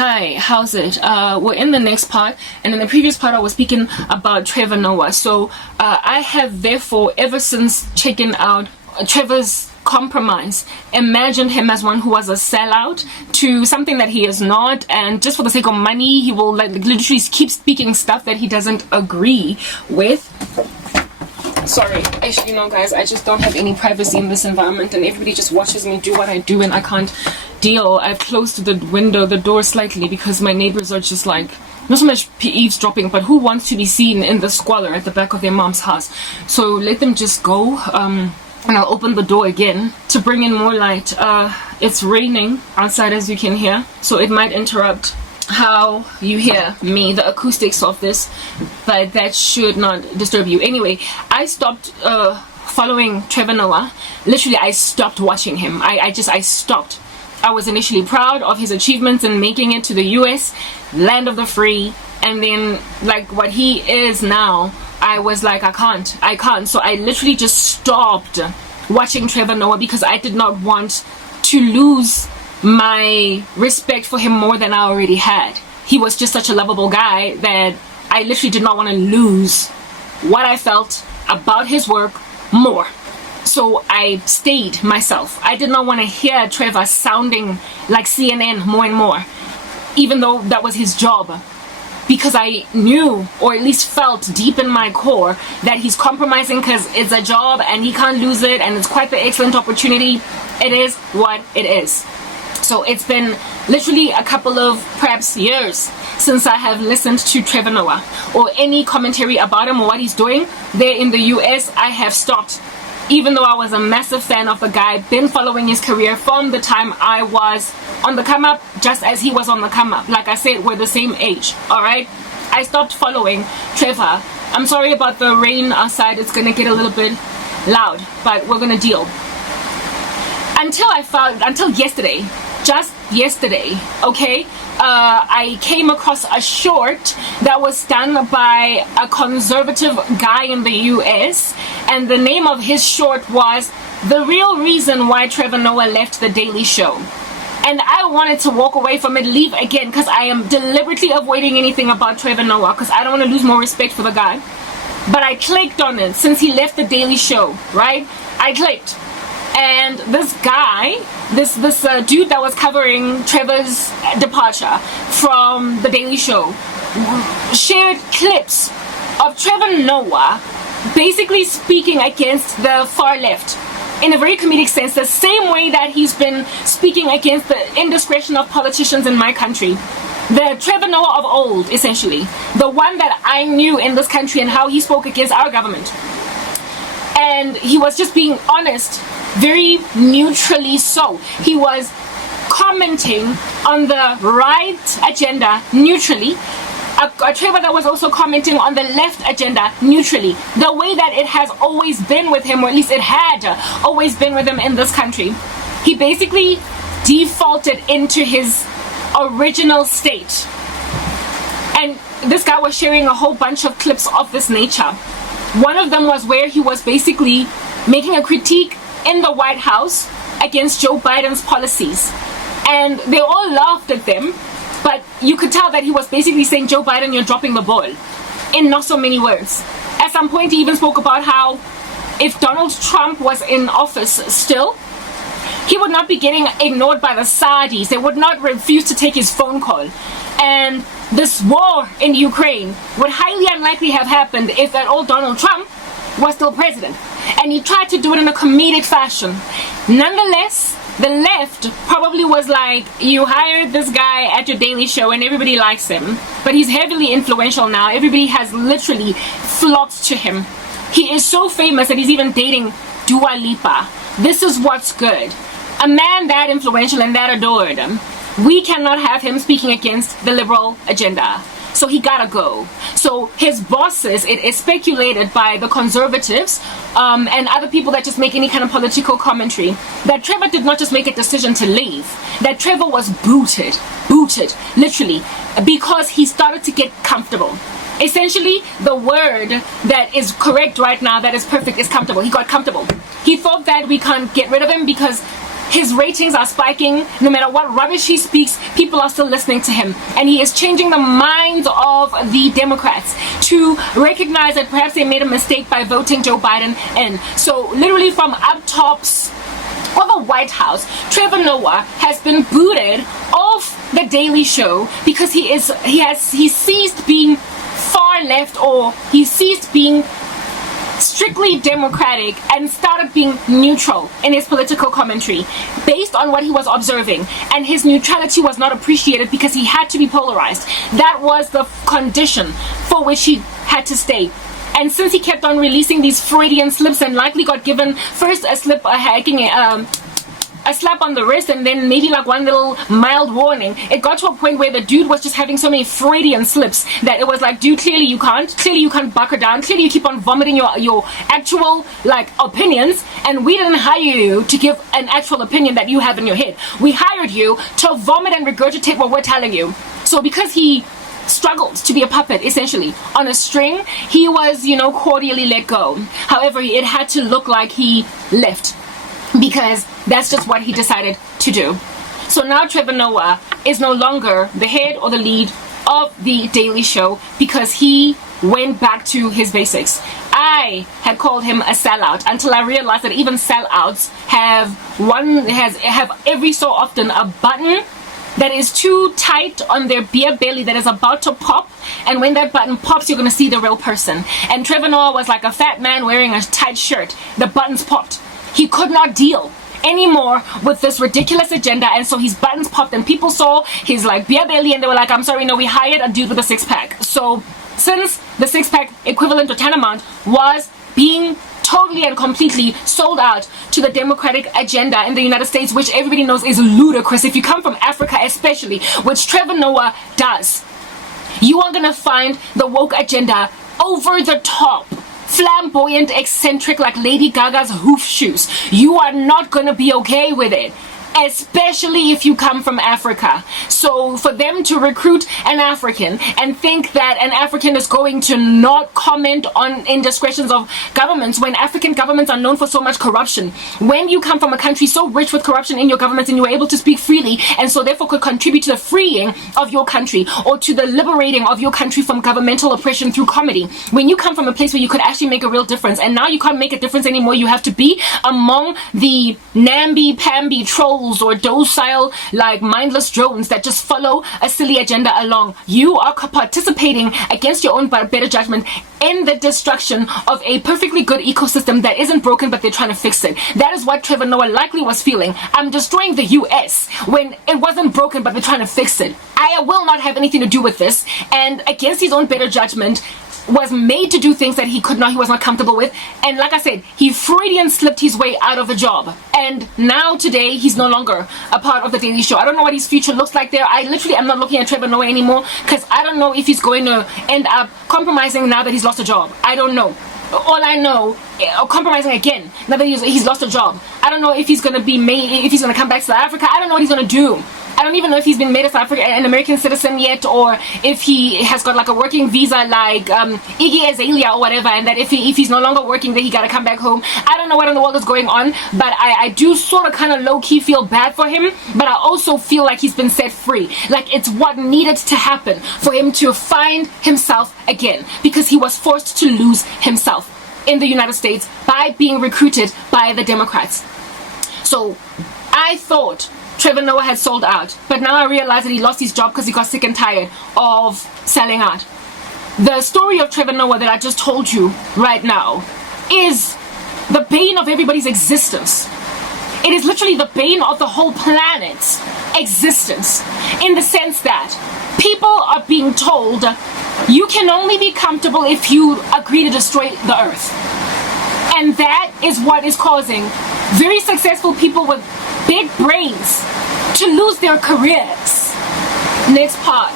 Hi, how's it? We're in the next part, and in the previous part I was speaking about Trevor Noah. So I have therefore, ever since checking out Trevor's compromise, imagined him as one who was a sellout to something that he is not, and just for the sake of money he will literally keep speaking stuff that he doesn't agree with. Sorry, actually no guys, I just don't have any privacy in this environment and everybody just watches me do what I do and I can't deal. I've closed the door slightly because my neighbors are just like, not so much eavesdropping, but who wants to be seen in the squalor at the back of their mom's house? So let them just go, and I'll open the door again to bring in more light. It's raining outside, as you can hear, so it might interrupt how you hear me, the acoustics of this, but that should not disturb you. Anyway, I stopped following Trevor Noah. Literally, I stopped watching him. I stopped. I was initially proud of his achievements in making it to the US, land of the free, and then like what he is now, I was like, I can't. So I literally just stopped watching Trevor Noah because I did not want to lose my respect for him more than I already had. He was just such a lovable guy that I literally did not want to lose what I felt about his work more. So I stayed myself. I did not want to hear Trevor sounding like CNN more and more, even though that was his job, because I knew, or at least felt deep in my core, that he's compromising because it's a job and he can't lose it and it's quite the excellent opportunity. It is what it is. So it's been literally a couple of perhaps years since I have listened to Trevor Noah or any commentary about him or what he's doing there in the US. I have stopped, even though I was a massive fan of the guy, been following his career from the time I was on the come up, just as he was on the come up. Like I said, we're the same age, all right? I stopped following Trevor. I'm sorry about the rain outside. It's gonna get a little bit loud, but we're gonna deal. Until yesterday, just yesterday, okay, I came across a short that was done by a conservative guy in the US, and the name of his short was "The Real Reason Why Trevor Noah Left the Daily Show." And I wanted to walk away from it, leave again, because I am deliberately avoiding anything about Trevor Noah because I don't want to lose more respect for the guy. But I clicked on it since he left the Daily Show, right? I clicked. And this guy, this dude that was covering Trevor's departure from the Daily Show, shared clips of Trevor Noah basically speaking against the far left in a very comedic sense, the same way that he's been speaking against the indiscretion of politicians in my country. The Trevor Noah of old, essentially. The one that I knew in this country and how he spoke against our government. And he was just being honest, very neutrally so. He was commenting on the right agenda neutrally. A Trevor that was also commenting on the left agenda neutrally. The way that it has always been with him, or at least it had always been with him in this country. He basically defaulted into his original state. And this guy was sharing a whole bunch of clips of this nature. One of them was where he was basically making a critique in the White House against Joe Biden's policies. And they all laughed at them, but you could tell that he was basically saying, Joe Biden, you're dropping the ball, in not so many words. At some point he even spoke about how if Donald Trump was in office still, he would not be getting ignored by the Saudis. They would not refuse to take his phone call. And this war in Ukraine would highly unlikely have happened if that old Donald Trump was still president. And he tried to do it in a comedic fashion. Nonetheless, the left probably was like, you hired this guy at your Daily Show and everybody likes him, but he's heavily influential now. Everybody has literally flocked to him. He is so famous that he's even dating Dua Lipa. This is what's good. A man that influential and that adored, we cannot have him speaking against the liberal agenda. So he gotta go. So his bosses, it is speculated by the conservatives and other people that just make any kind of political commentary, that Trevor did not just make a decision to leave, that Trevor was booted, literally, because he started to get comfortable. Essentially, the word that is correct right now, that is perfect, is comfortable. He got comfortable. He thought that we can't get rid of him because his ratings are spiking. No matter what rubbish he speaks, people are still listening to him. And he is changing the minds of the Democrats to recognize that perhaps they made a mistake by voting Joe Biden in. So literally from up tops of the White House, Trevor Noah has been booted off the Daily Show because he ceased being far left, or he ceased being strictly democratic and started being neutral in his political commentary based on what he was observing, and his neutrality was not appreciated because he had to be polarized. That was the condition for which he had to stay. And since he kept on releasing these Freudian slips and likely got given first a slip a slap on the wrist and then maybe like one little mild warning, it got to a point where the dude was just having so many Freudian slips that it was like, dude, clearly you can't buckle down, clearly you keep on vomiting your actual like opinions, and we didn't hire you to give an actual opinion that you have in your head. We hired you to vomit and regurgitate what we're telling you. So because he struggled to be a puppet essentially on a string, he was, cordially let go. However, it had to look like he left, because that's just what he decided to do. So now Trevor Noah is no longer the head or the lead of the Daily Show because he went back to his basics. I had called him a sellout until I realized that even sellouts have every so often a button that is too tight on their beer belly that is about to pop, and when that button pops, you're going to see the real person. And Trevor Noah was like a fat man wearing a tight shirt. The buttons popped. He could not deal anymore with this ridiculous agenda, and so his buttons popped and people saw his like beer belly and they were like, I'm sorry, no, we hired a dude with a six-pack. So since the six-pack equivalent or tantamount was being totally and completely sold out to the Democratic agenda in the United States, which everybody knows is ludicrous if you come from Africa especially, which Trevor Noah does, you are gonna find the woke agenda over the top, flamboyant, eccentric, like Lady Gaga's hoof shoes. You are not gonna be okay with it, especially if you come from Africa. So for them to recruit an African and think that an African is going to not comment on indiscretions of governments, when African governments are known for so much corruption, when you come from a country so rich with corruption in your government and you were able to speak freely and so therefore could contribute to the freeing of your country or to the liberating of your country from governmental oppression through comedy, when you come from a place where you could actually make a real difference, and now you can't make a difference anymore, you have to be among the namby-pamby trolls or docile, like mindless drones that just follow a silly agenda along. You are participating against your own better judgment in the destruction of a perfectly good ecosystem that isn't broken, but they're trying to fix it. That is what Trevor Noah likely was feeling. I'm destroying the US when it wasn't broken, but they're trying to fix it. I will not have anything to do with this, and against his own better judgment was made to do things that he was not comfortable with. And like I said, he Freudian slipped his way out of the job, and now today he's no longer a part of the Daily Show. I don't know what his future looks like there. I literally am not looking at Trevor Noah anymore because I don't know if he's going to end up compromising now that he's lost a job. I don't know. All I know, compromising again now that he's lost a job. I don't know if he's going to if he's going to come back to South Africa. I don't know what he's going to do. I don't even know if he's been made a South African, an American citizen yet, or if he has got like a working visa like Iggy Azalea or whatever, and that if he's no longer working, then he got to come back home. I don't know what in the world is going on, but I do sort of kind of low-key feel bad for him, but I also feel like he's been set free. Like it's what needed to happen for him to find himself again, because he was forced to lose himself in the United States by being recruited by the Democrats. So I thought Trevor Noah had sold out, but now I realize that he lost his job because he got sick and tired of selling out. The story of Trevor Noah that I just told you right now is the bane of everybody's existence. It is literally the bane of the whole planet's existence, in the sense that people are being told you can only be comfortable if you agree to destroy the earth. And that is what is causing very successful people with big brains to lose their careers. Next part.